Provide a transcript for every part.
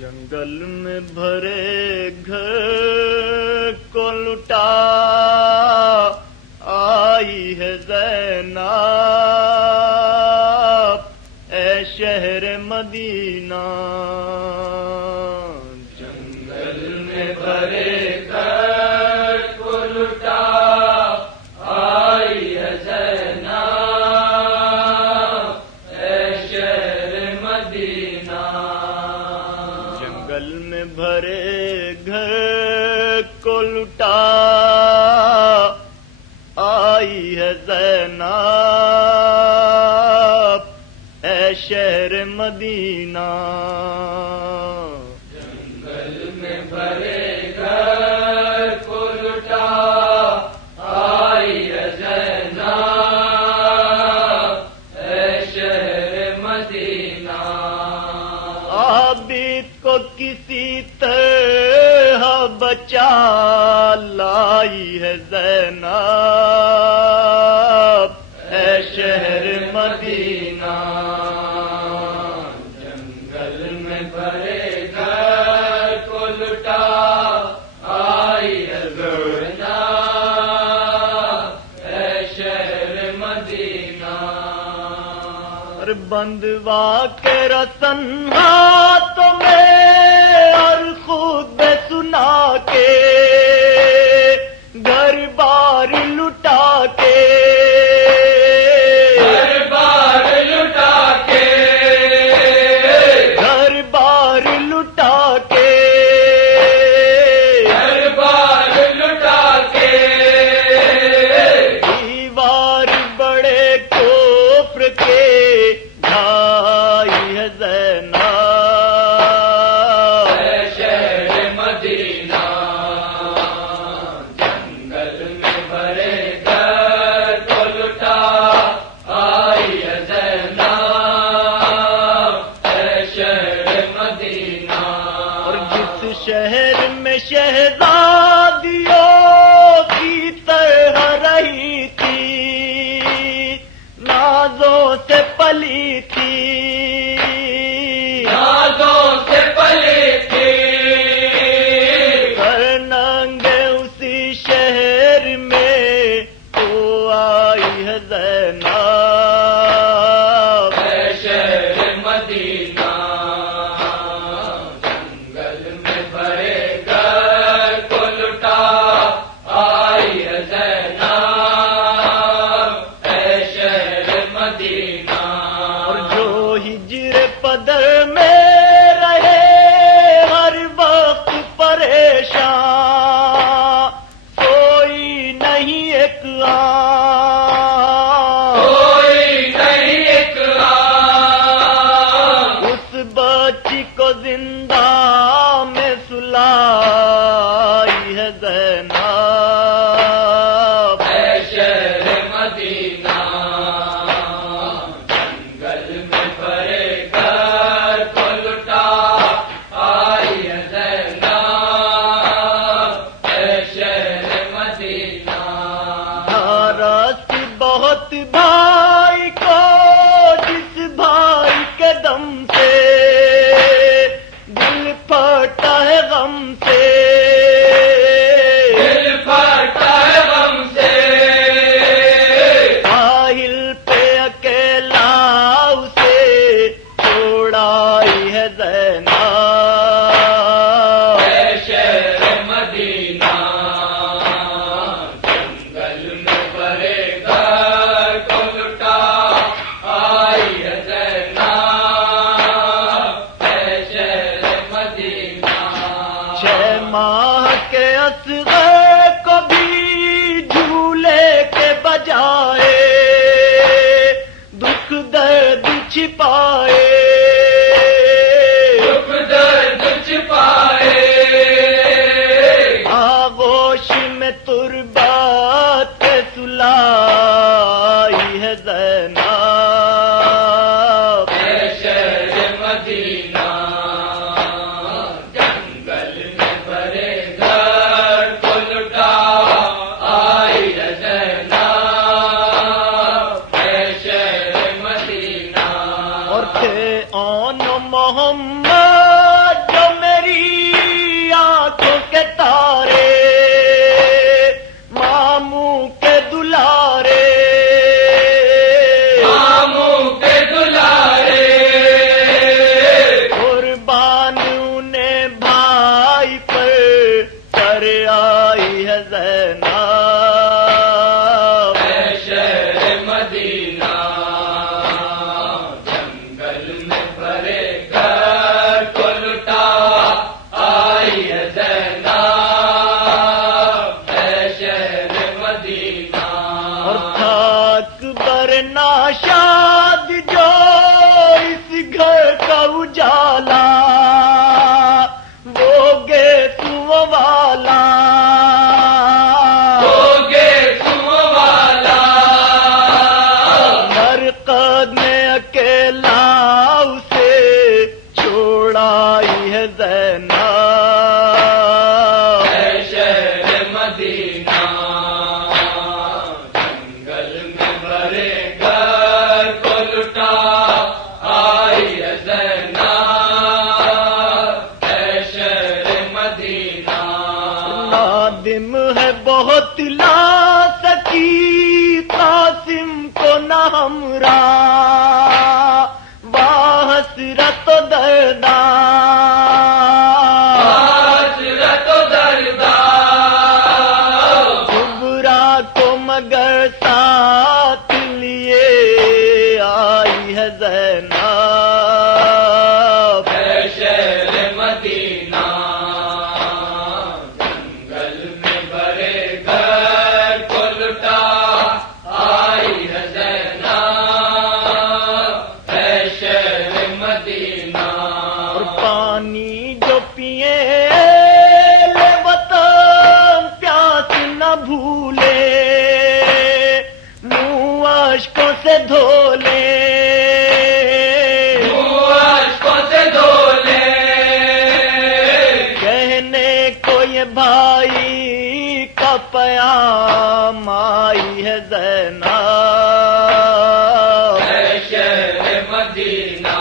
جنگل میں بھرے گھر کو لٹا آئی ہے زینب، اے شہر مدینہ۔ جنگل میں بھرے گھر کو لٹا آئی ہے زینب، اے شہر مدینہ۔ جنگل میں بھرے گھر کو لٹا آئی ہے زینب، اے شہر مدینہ۔ جنگل میں بھرے گھر کو لٹا آئی ہے زینب، اے شہر مدینہ۔ عابد کو کسی طرح بچا لائی ہے زینب، اے شہر مدینہ۔ جنگل میں بھرے گھر کو لٹا آئی ہے زینب، اے شہر مدینہ۔ اور بندوا کے رسن ہاتھوں میں اور خود سنا کے گھر بار لٹا کے، گھر بار لٹا کے، گھر بار لٹا کے، گھر بار لٹا کے۔ دیوار بڑے کفر کے ڈھائی ہے زینب، اے شہر مدینہ۔ جنگل میں بھرے گھر کو لٹا آئی ہے زینب، اے شہر مدینہ۔ اور جس شہر میں شہزادیوں کی طرح رہی تھی، نازوں سے پلی تھی، نازوں سے پلی تھی، کر ننگے اسی شہر میں تو آئی ہے زینب، اے شہر مدینہ۔ جنگل میں بھرے گھر کو لٹا آئی ہے زینب، اے شہر مدینہ۔ اور جو ہجر پدر میں رہے ہر وقت پریشان، کوئی نہیں ایک کوئی نہیں ایک آن، اس بچی کو زندہ میں سلائی ہے زینب، اے شہر مدینہ۔ جنگل میں بھرے گھر کو لٹا آئی ہے زینب، اے شہر مدینہ۔ ناراض بہت بھائی کو جس بھائی کے دم سے دل پھٹا ہے غم سے، دل پھٹا ہے غم سے، ساحل پہ اکیلا اسے چھوڑائی ہے زینب، اے شہر مدینہ۔ جنگل میں بھرے گھر کو لٹا آئی ہے زینب، اے شہر مدینہ۔ 6 ماہ کے اصغر کو بھی جھولے کے بجائے دکھ درد چھپائے، دکھ درد چھپائے، آغوش میں تربت کے سلائی ہے زینب، اے شہر مدینہ۔ جنگل میں بھرے گھر آئی ہے زینب اے شہر مدینہ جنگل میں بھرے گھر کو لٹا آئی ہے زینب اے شہر مدینہ نادم ہے بہت لا سکی قاسم کو نہ ہمراہ حسرت و درداں حسرت و درداں کبرا کو مگر ساتھ لیے آئی ہے زینب اے شہر مدینہ جنگل میں بھرے گھر کو لٹا آئی ہے زینب اے شہر مدینہ اور پانی جو پیے لے وطن پیاس نہ بھولے منہ اشکوں سے دھو لے اشکوں سے دھو لے کہنے کو یہ بھائی کا پیام آئی ہے زینب اے شہر مدینہ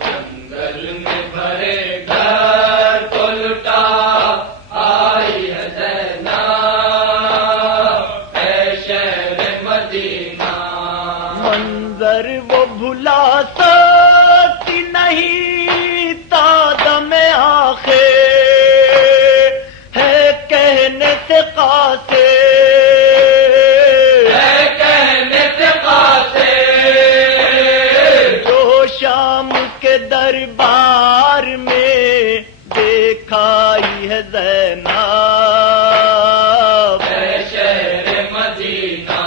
جنگل میں بھرے گھر کو لٹا آئی ہے زینب اے شہر مدینہ منظر وہ بھلا سکتی نہیں تا دم آخر ہے کہنے سے قاصر اے کہنے سے قاصر جو شام کے دربار میں دیکھائی ہے زینب اے شہر مدینہ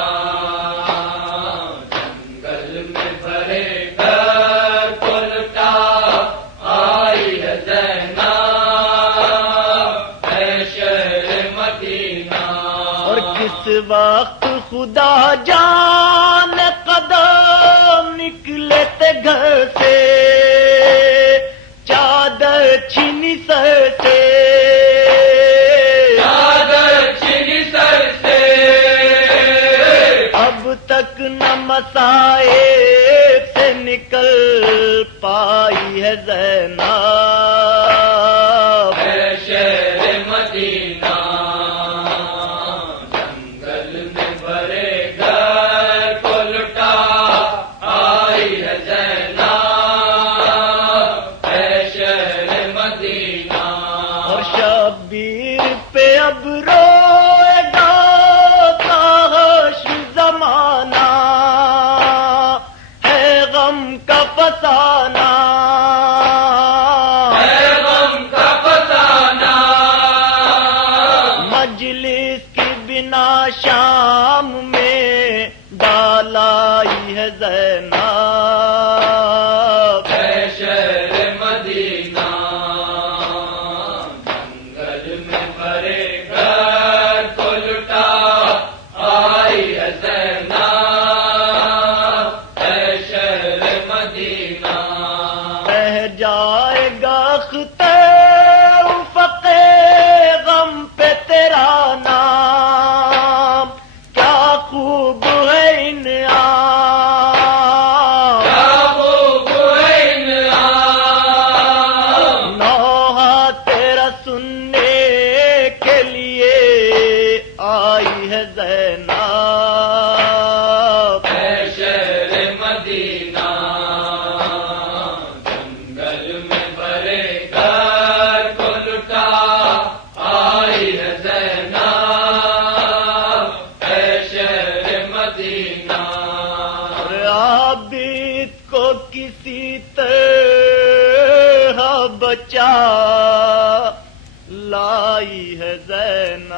جنگل میں بھرے گھر کو لٹا آئی ہے زینب اے شہر مدینہ اور کس وقت خدا جان قدم نکلے تھے گھر سے چادر چھینی سر سے چادر چھینی سر سے اب تک نہ مصائب سے نکل پائی ہے زینب اے شہر مدینہ جنگل میں بھرے گھر کو لٹا آئی ہے زینب اے شہر مدینہ اور شبیر پہ اب روئے گا کاش زمانہ ہے غم کا فسانہ اے غم کا فسانہ مجلس کی بنا شام میں ڈالائی ہے زینب اے شہر مدینہ جنگل میں بھرے گھر کو لٹا آئی ہے زینب اے شہر مدینہ رہ جائے گا اختر افق غم پہ تیرا نام کیا خوب ہے انعام کیا خوب انعام نوحہ تیرا سننے کے لیے آئی ہے زینب اے شہر مدینہ جنگل میں بھرے گھر کو لٹا آئی ہے زینب اے شہر مدینہ اور عابد کو کسی طرح بچا لائی ہے زینب